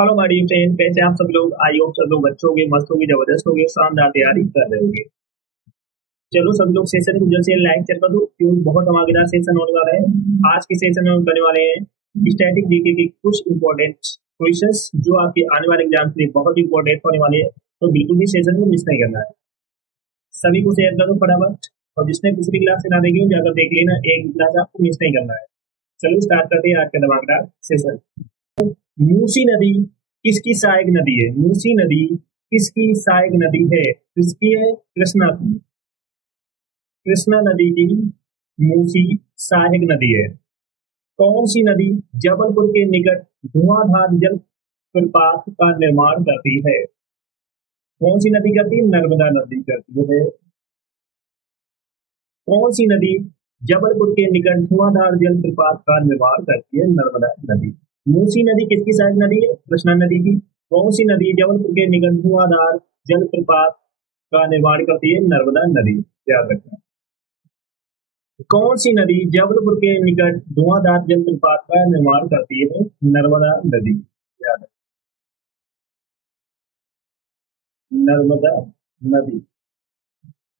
Hello my dear friend, कैसे आप सब लोग। आई होप सब लोग अच्छे होंगे, मस्त होंगे, जबरदस्त होंगे, शानदार तैयारी कर रहे होंगे। चलो सब लोग सेशन को जल्द से लाइक चल कर दो, क्योंकि बहुत धमाकेदार सेशन होने वाला है। आज के सेशन में हम करने वाले हैं स्टैटिक जीके के कुछ इंपॉर्टेंट क्वेश्चंस जो आपके आने वाले एग्जाम के लिए बहुत इंपॉर्टेंट होने वाले हैं। तो बिल्कुल भी सेशन को मिस नहीं करना है। सभी को शेयर कर दो फटाफट, और जिसने पिछली क्लास से ना देखी हो जाकर देख लेना, एक क्लास आपको मिस नहीं करना है। चलो स्टार्ट करते हैं आज का धमाकेदार सेशन। मूसी नदी किसकी सहायक नदी है? मूसी नदी किसकी सहायक नदी है? किसकी है? कृष्णा की। कृष्णा नदी की मूसी सहायक नदी है। कौन सी नदी जबलपुर के निकट धुआंधार जल प्रपात का निर्माण करती है? कौन सी नदी करती है? नर्मदा नदी करती है। कौन सी नदी जबलपुर के निकट धुआंधार जल प्रपात का निर्माण करती है? नर्मदा नदी। मूसी नदी किसकी सहायक नदी है? कृष्णा नदी की। कौन सी नदी जबलपुर के निकट धुआंधार जल प्रपात का निर्माण करती है? नर्मदा नदी। याद रखना। कौन सी नदी जबलपुर के निकट धुआंधार जल प्रपात का निर्माण करती है? नर्मदा नदी। याद रखना, नर्मदा नदी।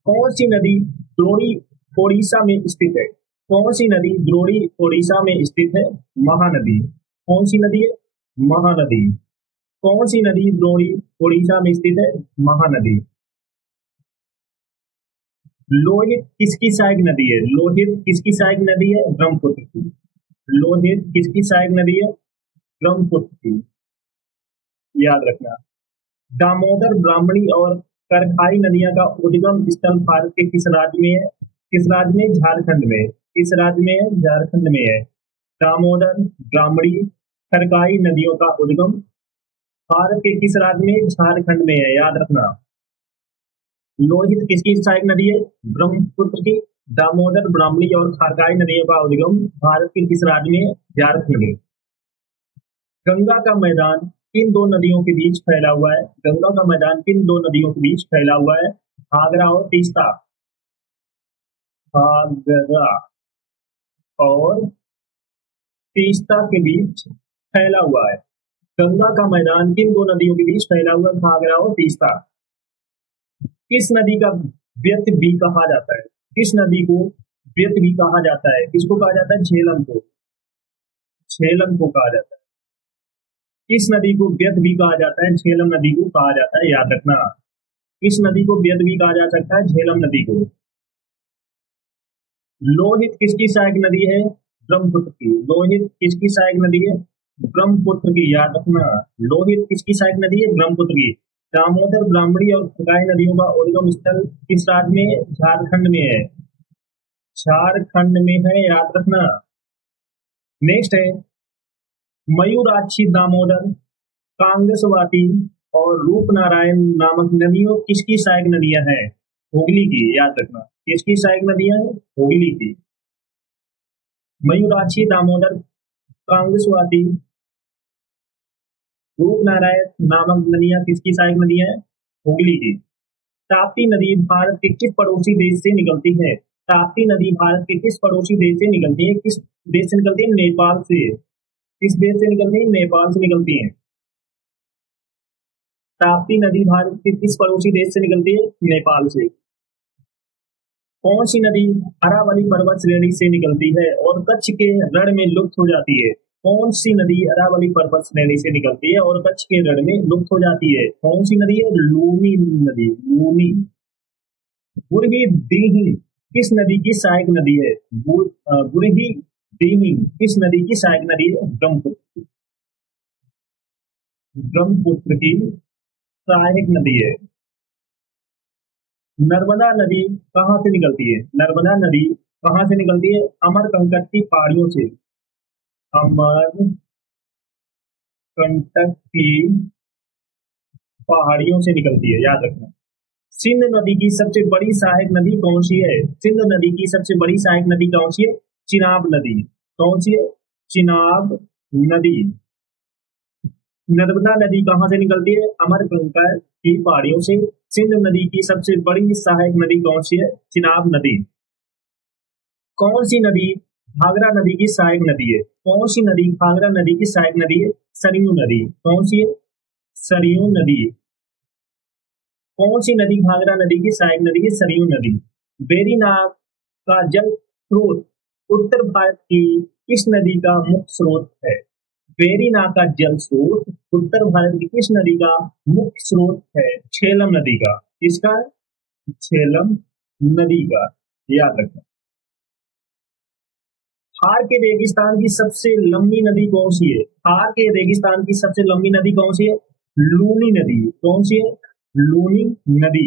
कौन सी नदी द्रोणी ओडिशा में स्थित है? कौन सी नदी द्रोणी ओडिशा में स्थित है? महानदी। कौन सी नदी है? महानदी। कौन सी नदी द्रोणी ओडिशा में स्थित है? महानदी। लोहित किसकी सहायक नदी है? लोहित किसकी सहायक नदी है? ब्रह्मपुत्र की। लोहित किसकी सहायक नदी है? ब्रह्मपुत्र की। याद रखना। दामोदर, ब्राह्मणी और करखाई नदियां का उद्गम स्थल भारत के किस राज्य में है? किस राज्य में? झारखंड में। किस राज्य में है? झारखंड में है। दामोदर, ब्राह्मणी, करखाई नदियों का उद्गम भारत के किस राज्य में? झारखंड में है। याद रखना। लोहित किसकी सहायक नदी है? ब्रह्मपुत्र की। दामोदर, ब्राह्मणी और खारकाई नदियों का उद्गम भारत के किस राज्य में? झारखंड में। गंगा का मैदान किन दो नदियों के बीच फैला हुआ है? गंगा का मैदान किन दो नदियों के बीच फैला हुआ है? घाघरा और तीस्ता। घाघरा और तीस्ता के बीच फैला हुआ है। गंगा का मैदान किन दो नदियों के बीच फैला हुआ है? घाघरा और तीस्ता। किस नदी का व्यर्थ भी कहा जाता है? किस नदी को व्यर्थ भी कहा जाता है? किसको कहा जाता है? झेलम को। झेलम को कहा जाता है। किस नदी को व्यर्थ भी कहा जाता है? झेलम नदी को कहा जाता है। याद रखना। किस नदी को व्यर्थ भी कहा जा सकता है? झेलम नदी को। लोहित किसकी सहायक नदी है? ब्रह्मपुत्र की। लोहित किसकी सहायक नदी है? ब्रह्मपुत्र की। याद रखना। लोहित किसकी सहायक नदी है? ब्रह्मपुत्र की। दामोदर, ब्राह्मणी और खरकाई नदियों का उद्गम स्थल किस राज्य में है? झारखंड में है। झारखंड में है। याद रखना। नेक्स्ट है मयूराक्षी, दामोदर, कांग्रेसवाती और रूपनारायण नामक नदियों किसकी सहायक नदियां हैं? हुगली की। याद रखना। किसकी सहायक नदियां हैं? हुगली की। मयूराक्षी, दामोदर, कांग्रेसवाती, रूपनारायण नामक नदियां किसकी सहायक नदियां हैं? हुगली की। ताप्ती नदी भारत के किस पड़ोसी देश से निकलती है? ताप्ती नदी भारत के किस पड़ोसी देश से निकलती है? किस देश से निकलती है? नेपाल से। किस देश से निकलती है? नेपाल से निकलती है। ताप्ती नदी भारत के किस पड़ोसी देश से निकलती है? नेपाल से। कौन सी नदी अरावली पर्वत श्रेणी से निकलती है और कच्छ के रण में लुप्त हो जाती है? कौन सी नदी अरावली पर्वत श्रेणी से निकलती है और कच्छ के रण में लुप्त हो जाती है? कौन सी नदी है? लूनी नदी। लूनी। बुरही दीही किस नदी की सहायक नदी है? बुरही दीही किस नदी की सहायक नदी है? ब्रह्मपुत्र। ब्रह्मपुत्र की सहायक नदी है। नर्मदा नदी कहाँ से निकलती है? नर्मदा नदी कहाँ से निकलती है? अमरकंटक की पहाड़ियों से। अमरकंटक की पहाड़ियों से निकलती है। याद रखना। सिंध नदी की सबसे बड़ी सहायक नदी कौन सी है? सिंध नदी की सबसे बड़ी सहायक नदी कौन सी है? चिनाब नदी। कौन सी है? चिनाब नदी। नर्मदा नदी कहाँ से निकलती है? अमरकंटक की पहाड़ियों से। सिंध नदी की सबसे बड़ी सहायक नदी कौन सी है? चिनाब नदी। कौन सी नदी घाघरा नदी की सहायक नदी है? कौन सी नदी घाघरा नदी की सहायक नदी है? सरयू नदी। कौन सी है? सरयू नदी। कौन सी नदी घाघरा नदी की सहायक नदी है? सरयू नदी। वेरीनाग का जल स्रोत उत्तर भारत की किस नदी का मुख्य स्रोत है? वेरीनाग का जल स्रोत उत्तर भारत की किस नदी का मुख्य स्रोत है? झेलम नदी का। किसका? झेलम नदी का। याद रखना। थार के रेगिस्तान की सबसे लंबी नदी कौन सी है? थार के रेगिस्तान की सबसे लंबी नदी कौन सी है? लूनी नदी। कौन सी है? लूनी नदी।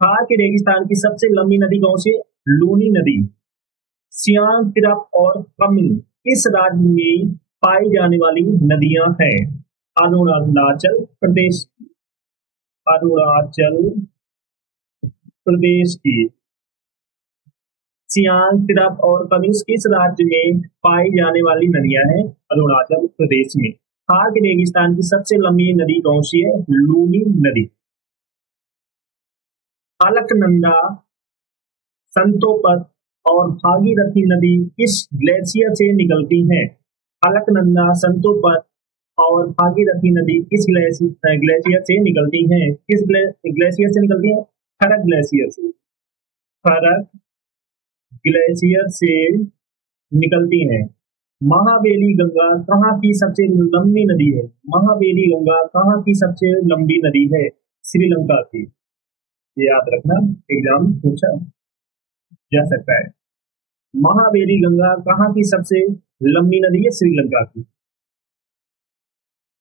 थार के रेगिस्तान की सबसे लंबी नदी कौन सी है? लूनी नदी। सियांग, तिरप और कामेंग किस राज्य में पाई जाने वाली नदियां हैं? अरुणाचल प्रदेश। अरुणाचल प्रदेश की। सियांग, तिरप और कामेंग किस राज्य में पाई जाने वाली नदियां हैं? अरुणाचल प्रदेश में। थार के रेगिस्तान की सबसे लंबी नदी कौन सी है? लूनी नदी। अलकनंदा, संतोपत और भागीरथी नदी किस ग्लेशियर से निकलती हैं? अलकनंदा, संतोपत और भागीरथी नदी किस ग्लेशियर से निकलती हैं? किस ग्लेशियर से निकलती हैं? खरक ग्लेशियर से। खरक ग्लेशियर से निकलती हैं। महावेली गंगा कहाँ की सबसे लंबी नदी है? महावेली गंगा कहाँ की सबसे लंबी नदी है? श्रीलंका की। ये याद रखना, एग्जाम में पूछा जा सकता है। महावेली गंगा कहाँ की सबसे लंबी नदी है? श्रीलंका की।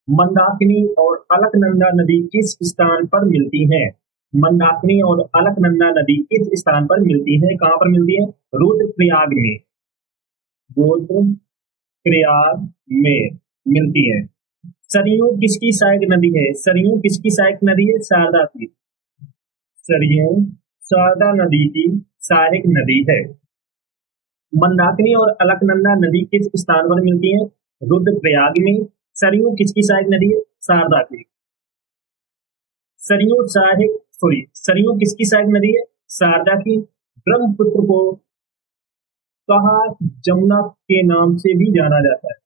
मंदाकिनी और अलकनंदा नदी किस स्थान पर मिलती हैं? मंदाकिनी और अलकनंदा नदी किस स्थान पर मिलती हैं? कहाँ पर मिलती है? रुद्रप्रयाग में। रुद्रप्रयाग में मिलती है। सरयू किसकी सहायक नदी है? सरयू किसकी सहायक नदी है? शारदा की। सरयू शारदा नदी की सहायक नदी है। मंदाकिनी और अलकनंदा नदी किस स्थान पर मिलती है? रुद्रप्रयाग में। सरयू किसकी सहायक नदी है? शारदा की। सरयू किसकी सहायक नदी है? शारदा की। ब्रह्मपुत्र को कहा जमुना के नाम से भी जाना जाता है?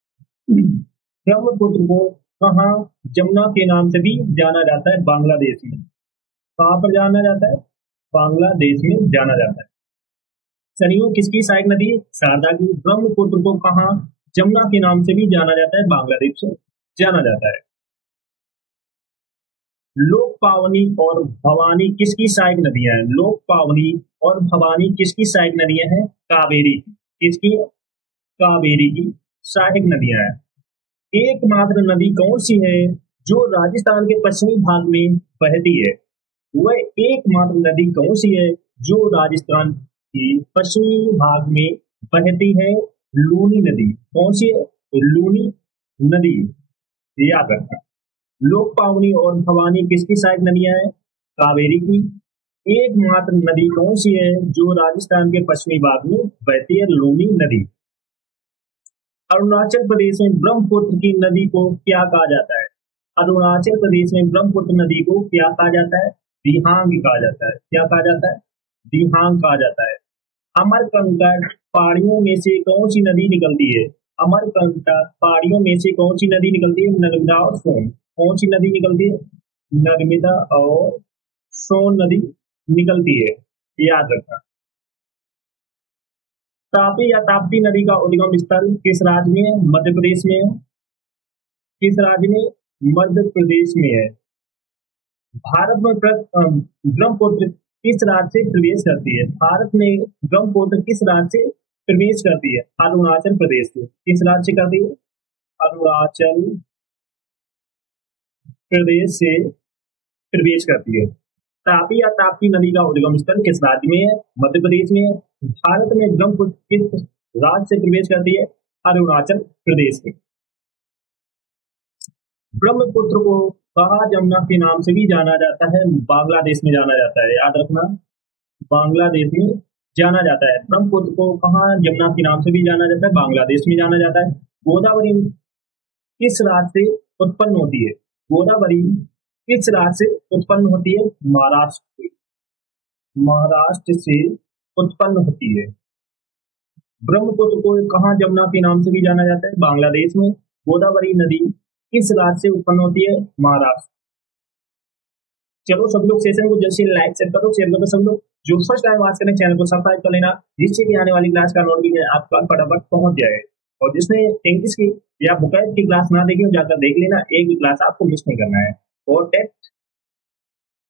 ब्रह्मपुत्र को कहा जमुना के नाम से भी जाना जाता है? बांग्लादेश में। कहाँ पर जाना जाता है? बांग्लादेश में जाना जाता है। सरयू किसकी सहायक नदी है? शारदा की। ब्रह्मपुत्र को कहा जमुना के नाम से भी जाना जाता है? बांग्लादेश से जाना जाता है। लोक पावनी और भवानी किसकी सहायक नदियां हैं? लोक पावनी और भवानी किसकी सहायक नदियां हैं? कावेरी। किसकी? कावेरी की सहायक नदियां हैं। एकमात्र नदी कौन सी है जो राजस्थान के पश्चिमी भाग में बहती है? वह एकमात्र नदी कौन सी है जो राजस्थान के पश्चिमी भाग में बहती है? लूनी नदी। कौन सी है? लूनी नदी। याद रखना। लोक पावनी और भवानी किसकी सहायक नदियां हैं? कावेरी की। एकमात्र नदी कौन सी है जो राजस्थान के पश्चिमी भाग में बहती है? लूनी नदी। अरुणाचल प्रदेश में ब्रह्मपुत्र की नदी को क्या कहा जाता है? अरुणाचल प्रदेश में ब्रह्मपुत्र नदी को क्या कहा जाता है? दिहांग कहा जाता है। क्या कहा जाता है? दिहांग कहा जाता है। अमरकंटक पहाड़ियों में से कौन सी नदी निकलती है? अमरकंटक पहाड़ियों में से कौन सी नदी निकलती है? नर्मदा और सोन। कौन सी नदी निकलती है? नर्मदा और सोन नदी निकलती है। याद रखना। तापी या ताप्ती नदी का उद्गम स्थल किस राज्य में है? मध्य प्रदेश में है। किस राज्य में? मध्य प्रदेश में है। भारत में ब्रह्मपुत्र किस राज्य से प्रवेश करती है? भारत में ब्रह्मपुत्र किस राज्य से प्रवेश करती है? अरुणाचल प्रदेश से। किस राज्य से करती है? अरुणाचल प्रदेश से प्रवेश करती है। तापी या ताप्ती नदी का उद्गम स्थल किस राज्य में है? मध्य प्रदेश में है। भारत में ब्रह्मपुत्र किस राज्य से प्रवेश करती है? अरुणाचल प्रदेश में। ब्रह्मपुत्र को कहा जमुना के नाम से भी जाना जाता है? बांग्लादेश में जाना जाता है। याद रखना, बांग्लादेश में जाना जाता है। ब्रह्मपुत्र को कहा जमुना के नाम से भी जाना जाता है? बांग्लादेश में जाना जाता है। गोदावरी किस राज्य से उत्पन्न होती है? गोदावरी किस राज्य से उत्पन्न होती है? महाराष्ट्र से। महाराष्ट्र से उत्पन्न होती है। ब्रह्मपुत्र को कहाँ जमुना के नाम से भी जाना जाता है? बांग्लादेश में। गोदावरी नदी किस राज्य से उत्पन्न होती है? महाराष्ट्र। चलो सभी लोग सेशन को जल्द से लाइक शेयर करो सभी लोग। जो फर्स्ट टाइम आज करें चैनल को सब्सक्राइब कर लेना, जिससे कि आने वाली क्लास का नोटिफिकेशन आपका फटाफट पहुंच जाए। और जिसने इंग्लिश की या बुकैब की क्लास ना देखी हो जाकर देख लेना, एक भी क्लास आपको मिस नहीं करना है। और टेट